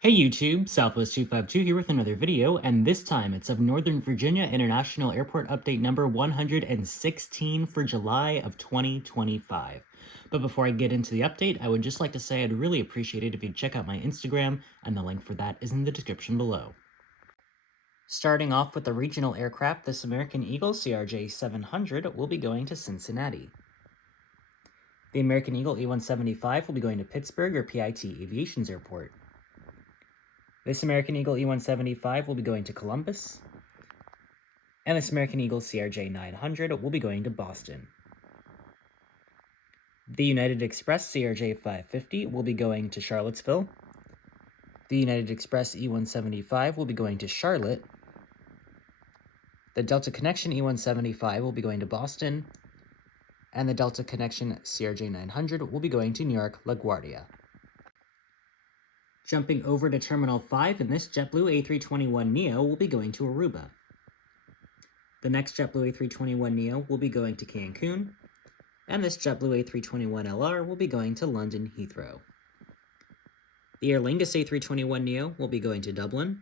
Hey YouTube, Southwest 252 here with another video, and this time it's of Northern Virginia International Airport update number 116 for July of 2025. But before I get into the update, I would just like to say I'd really appreciate it if you'd check out my Instagram, and the link for that is in the description below. Starting off with the regional aircraft, this American Eagle CRJ 700 will be going to Cincinnati. The American Eagle E-175 will be going to Pittsburgh or PIT Aviation's airport. This American Eagle E-175 will be going to Columbus, and this American Eagle CRJ 900 will be going to Boston. The United Express CRJ 550 will be going to Charlottesville. The United Express E-175 will be going to Charlotte. The Delta Connection E-175 will be going to Boston, and the Delta Connection CRJ 900 will be going to New York LaGuardia. Jumping over to Terminal 5, and this JetBlue A321neo will be going to Aruba. The next JetBlue A321neo will be going to Cancun, and this JetBlue A321LR will be going to London Heathrow. The Aer Lingus A321neo will be going to Dublin.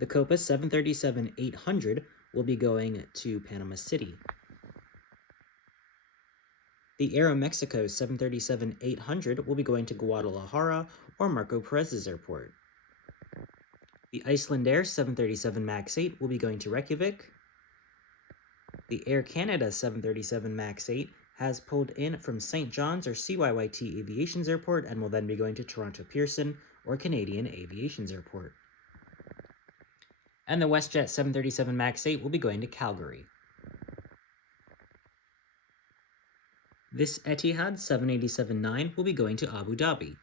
The Copa 737-800 will be going to Panama City. The Aeromexico 737-800 will be going to Guadalajara or Marco Perez's airport. The Icelandair 737 MAX 8 will be going to Reykjavik. The Air Canada 737 MAX 8 has pulled in from St. John's or CYYT Aviation's airport and will then be going to Toronto Pearson or Canadian Aviation's airport. And the WestJet 737 MAX 8 will be going to Calgary. This Etihad 787-9 will be going to Abu Dhabi.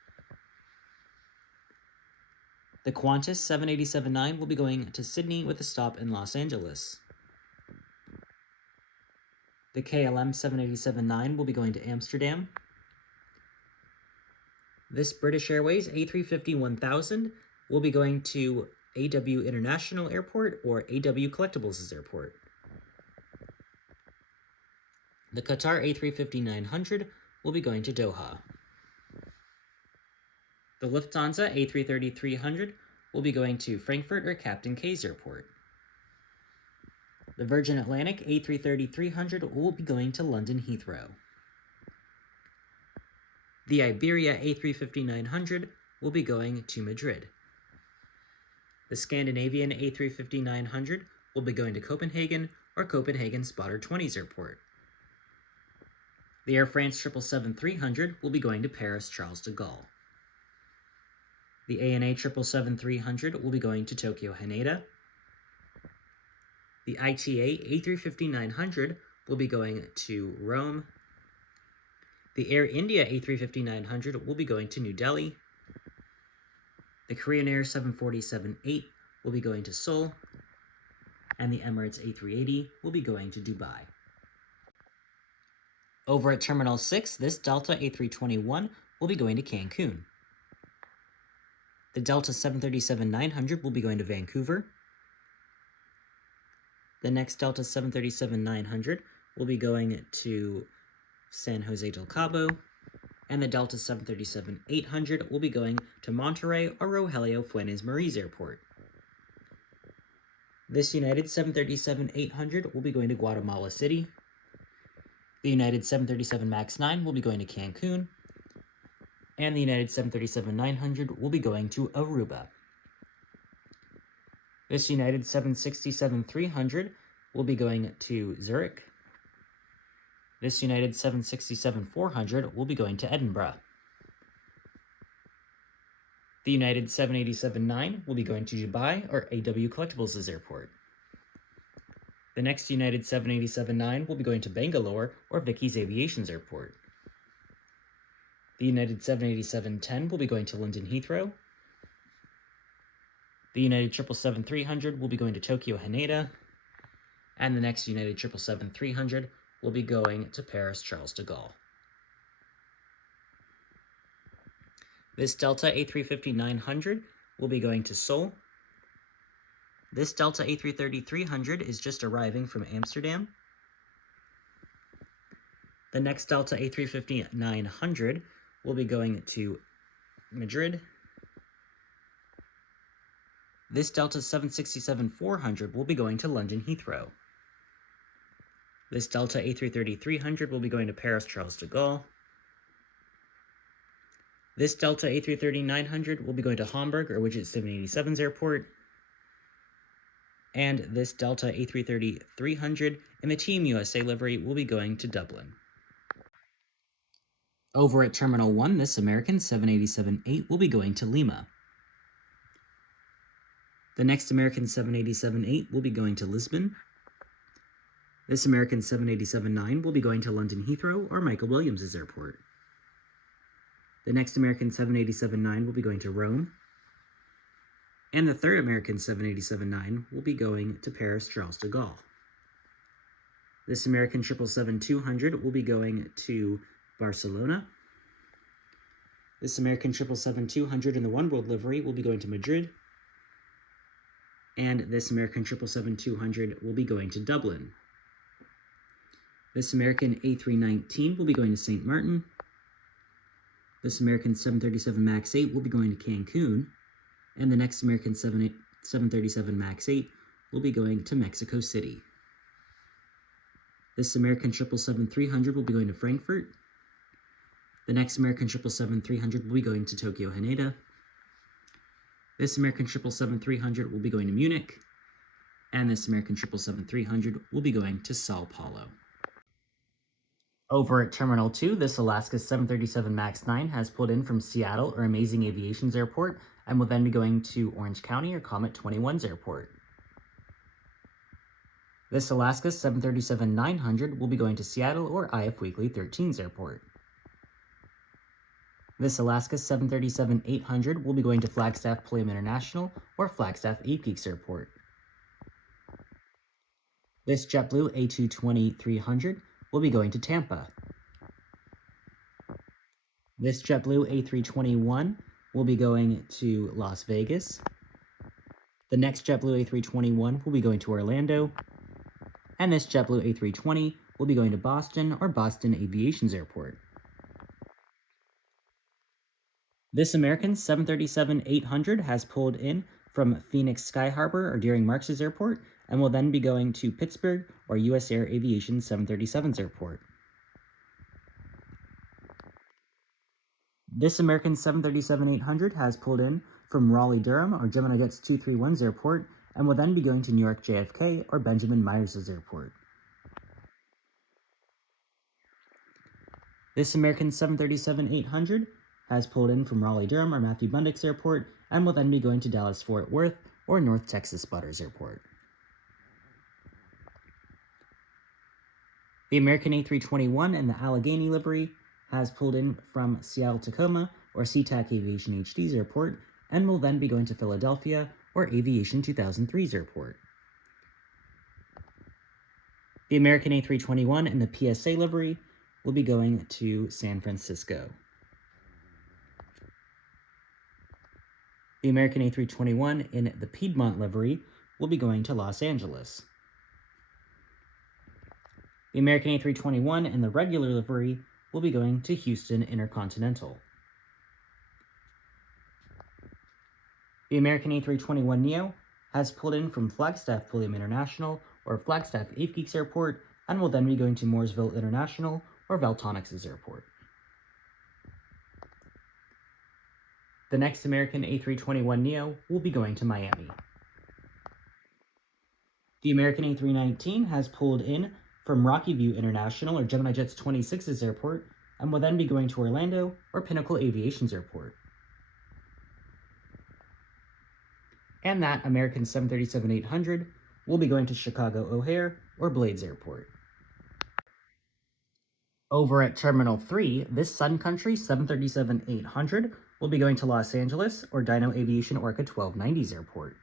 The Qantas 787-9 will be going to Sydney with a stop in Los Angeles. The KLM 787-9 will be going to Amsterdam. This British Airways A350-1000 will be going to AW International Airport or AW Collectibles' airport. The Qatar A350-900 will be going to Doha. The Lufthansa A330-300 will be going to Frankfurt or Captain K's airport. The Virgin Atlantic A330-300 will be going to London Heathrow. The Iberia A350-900 will be going to Madrid. The Scandinavian A350-900 will be going to Copenhagen or Copenhagen Spotter 20's airport. The Air France 777-300 will be going to Paris Charles de Gaulle. The ANA 777-300 will be going to Tokyo Haneda. The ITA A350-900 will be going to Rome. The Air India A350-900 will be going to New Delhi. The Korean Air 747-8 will be going to Seoul. And the Emirates A380 will be going to Dubai. Over at Terminal 6, this Delta A321 will be going to Cancun. The Delta 737-900 will be going to Vancouver. The next Delta 737-900 will be going to San Jose del Cabo, and the Delta 737-800 will be going to Monterrey or Rogelio Funes Mari's airport. This United 737-800 will be going to Guatemala City. The United 737 MAX 9 will be going to Cancun, and the United 737-900 will be going to Aruba. This United 767-300 will be going to Zurich. This United 767-400 will be going to Edinburgh. The United 787-9 will be going to Dubai or AW Collectibles' airport. The next United 787-9 will be going to Bangalore or Vicky's Aviation's airport. The United 787-10 will be going to London Heathrow. The United 777-300 will be going to Tokyo Haneda. And the next United 777-300 will be going to Paris Charles de Gaulle. This Delta A350-900 will be going to Seoul. This Delta A330-300 is just arriving from Amsterdam. The next Delta A350-900 will be going to Madrid. This Delta 767-400 will be going to London Heathrow. This Delta A330-300 will be going to Paris Charles de Gaulle. This Delta A330-900 will be going to Hamburg or Widget 787's airport. And this Delta A330-300 in the Team USA livery will be going to Dublin. Over at Terminal 1, this American 787-8 will be going to Lima. The next American 787-8 will be going to Lisbon. This American 787-9 will be going to London Heathrow or Michael Williams' airport. The next American 787-9 will be going to Rome. And the third American 787-9 will be going to Paris Charles de Gaulle. This American 777-200 will be going to Barcelona. This American 777-200 in the One World livery will be going to Madrid. And this American 777-200 will be going to Dublin. This American A319 will be going to St. Martin. This American 737 MAX 8 will be going to Cancun. And the next American 737 MAX 8 will be going to Mexico City. This American 777-300 will be going to Frankfurt. The next American 777-300 will be going to Tokyo Haneda. This American 777-300 will be going to Munich. And this American 777-300 will be going to Sao Paulo. Over at Terminal 2, this Alaska 737 MAX 9 has pulled in from Seattle or Amazing Aviation's airport and will then be going to Orange County or Comet 21's airport. This Alaska 737-900 will be going to Seattle or IF Weekly 13's airport. This Alaska 737-800 will be going to Flagstaff Pulliam International or Flagstaff Ape Geeks Airport. This JetBlue A220-300 will be going to Tampa. This JetBlue A321 will be going to Las Vegas. The next JetBlue A321 will be going to Orlando. And this JetBlue A320 will be going to Boston or Boston Aviation's airport. This American 737-800 has pulled in from Phoenix Sky Harbor or Deering Marks' airport and will then be going to Pittsburgh or US Air Aviation 737's airport. This American 737-800 has pulled in from Raleigh-Durham or Gemini Jets 231's airport and will then be going to New York JFK or Benjamin Myers' airport. This American 737-800 has pulled in from Raleigh-Durham or Matthew Bundick's airport and will then be going to Dallas-Fort Worth or North Texas Butters Airport. The American A321 in the Allegheny livery has pulled in from Seattle-Tacoma or SeaTac Aviation HD's airport and will then be going to Philadelphia or Aviation 2003's airport. The American A321 in the PSA livery will be going to San Francisco. The American A321 in the Piedmont livery will be going to Los Angeles. The American A321 in the regular livery will be going to Houston Intercontinental. The American A321neo has pulled in from Flagstaff Pulliam International or Flagstaff Ape Geeks Airport and will then be going to Mooresville International or Valtonix' airport. The next American A321neo will be going to Miami. The American A319 has pulled in from Rocky View International or Gemini Jets 26's airport and will then be going to Orlando or Pinnacle Aviation's airport. And that American 737-800 will be going to Chicago O'Hare or Blades Airport. Over at Terminal 3, this Sun Country 737-800 will be going to Los Angeles or Dino Aviation Orca 1290's airport.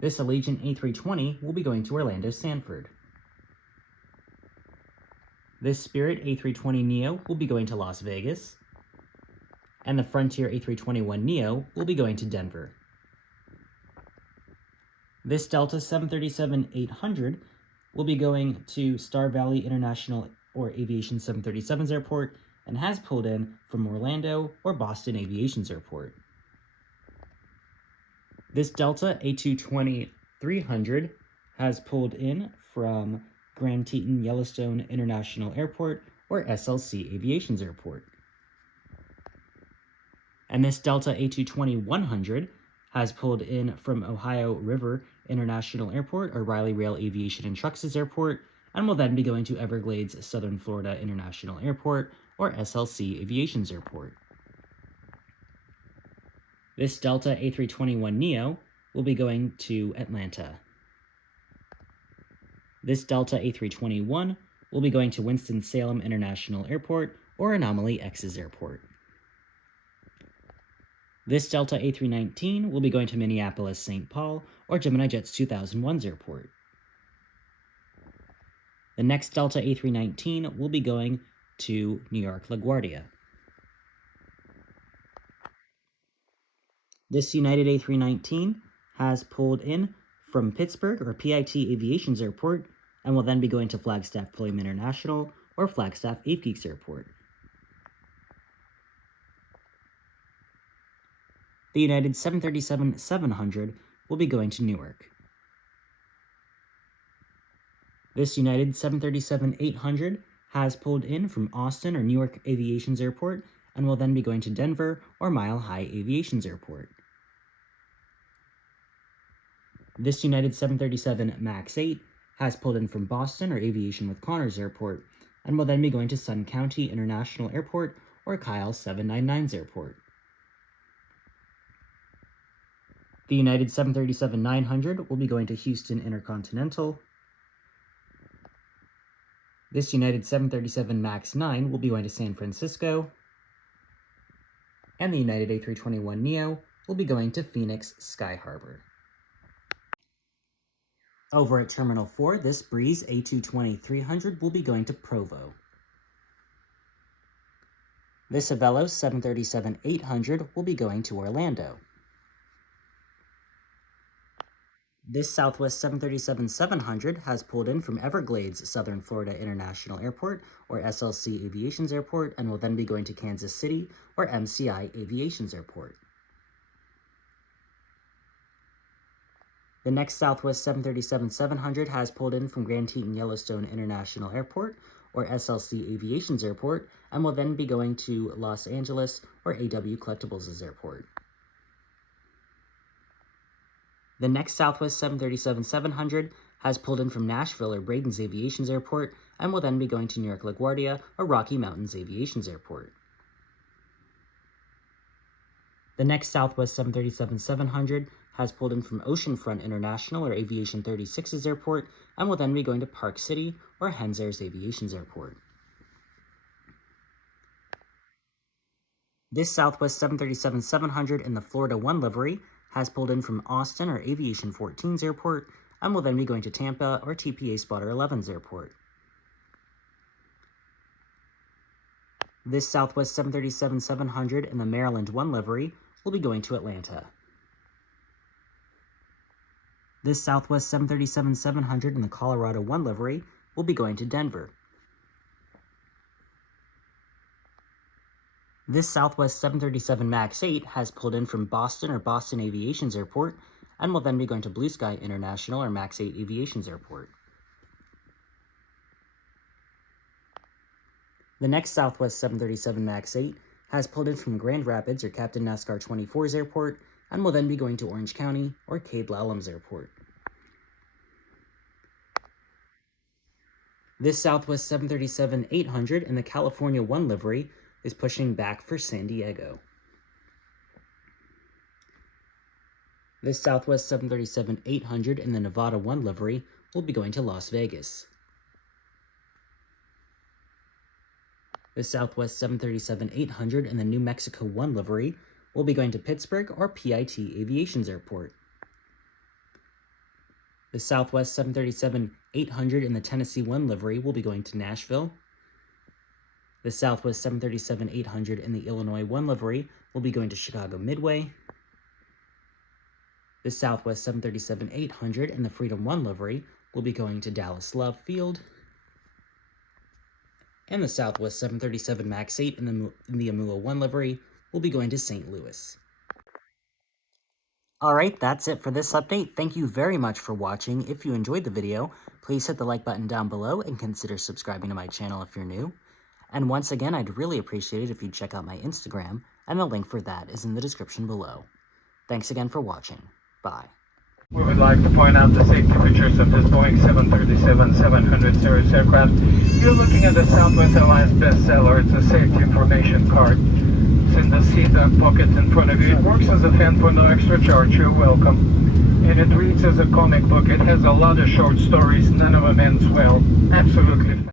This Allegiant A320 will be going to Orlando Sanford. This Spirit A320neo will be going to Las Vegas. And the Frontier A321neo will be going to Denver. This Delta 737-800 will be going to Star Valley International or Aviation 737's airport and has pulled in from Orlando or Boston Aviation's airport. This Delta A220-300 has pulled in from Grand Teton Yellowstone International Airport, or SLC Aviation's airport. And this Delta A220-100 has pulled in from Ohio River International Airport, or Riley Rail Aviation and Trucks' airport, and will then be going to Everglades Southern Florida International Airport, or SLC Aviation's airport. This Delta A321neo will be going to Atlanta. This Delta A321 will be going to Winston-Salem International Airport, or Anomaly X's airport. This Delta A319 will be going to Minneapolis-St. Paul, or Gemini Jets 2001's airport. The next Delta A319 will be going to New York LaGuardia. This United A319 has pulled in from Pittsburgh, or PIT Aviation's airport, and will then be going to Flagstaff Pulliam International, or Flagstaff Apex Airport. The United 737-700 will be going to Newark. This United 737-800 has pulled in from Austin, or Newark Aviation's airport, and will then be going to Denver, or Mile High Aviation's airport. This United 737 MAX 8 has pulled in from Boston, or Aviation with Connors Airport, and will then be going to Sun County International Airport, or Kyle 799's airport. The United 737-900 will be going to Houston Intercontinental. This United 737 MAX 9 will be going to San Francisco. And the United A321neo will be going to Phoenix Sky Harbor. Over at Terminal 4, this Breeze A220-300 will be going to Provo. This Avelos 737-800 will be going to Orlando. This Southwest 737-700 has pulled in from Everglades Southern Florida International Airport, or SLC Aviation's airport, and will then be going to Kansas City, or MCI Aviation's airport. The next Southwest 737-700 has pulled in from Grand Teton Yellowstone International Airport, or SLC Aviation's airport, and will then be going to Los Angeles, or AW Collectibles' airport. The next Southwest 737-700 has pulled in from Nashville, or Braden's Aviation's airport, and will then be going to New York LaGuardia, or Rocky Mountains Aviation's airport. The next Southwest 737-700 has pulled in from Oceanfront International, or Aviation 36's airport, and will then be going to Park City, or Henzair's Aviation's airport. This Southwest 737-700 in the Florida 1 livery has pulled in from Austin, or Aviation 14's airport, and will then be going to Tampa, or TPA Spotter 11's airport. This Southwest 737-700 in the Maryland 1 livery will be going to Atlanta. This Southwest 737-700 in the Colorado 1 livery will be going to Denver. This Southwest 737 MAX 8 has pulled in from Boston, or Boston Aviation's airport, and will then be going to Blue Sky International, or MAX 8 Aviation's airport. The next Southwest 737 MAX 8 has pulled in from Grand Rapids, or Captain NASCAR 24's airport, and will then be going to Orange County, or Cade Lallam's airport. This Southwest 737-800 in the California 1 livery is pushing back for San Diego. This Southwest 737-800 in the Nevada 1 livery will be going to Las Vegas. This Southwest 737-800 in the New Mexico 1 livery will be going to Pittsburgh, or PIT Aviation's airport. The Southwest 737-800 in the Tennessee 1 livery will be going to Nashville. The Southwest 737-800 in the Illinois 1 livery will be going to Chicago Midway. The Southwest 737-800 in the Freedom 1 livery will be going to Dallas Love Field. And the Southwest 737 MAX 8 in the Amula 1 livery will be going to St. Louis. Alright, that's it for this update. Thank you very much for watching. If you enjoyed the video, please hit the like button down below and consider subscribing to my channel if you're new. And once again, I'd really appreciate it if you'd check out my Instagram, and the link for that is in the description below. Thanks again for watching. Bye. We would like to point out the safety features of this Boeing 737-700 series aircraft. You're looking at the Southwest Airlines bestseller. It's a safety information card. It's in the seat and pocket in front of you. It works as a fan for no extra charge. You're welcome. And it reads as a comic book. It has a lot of short stories. None of them ends well. Absolutely.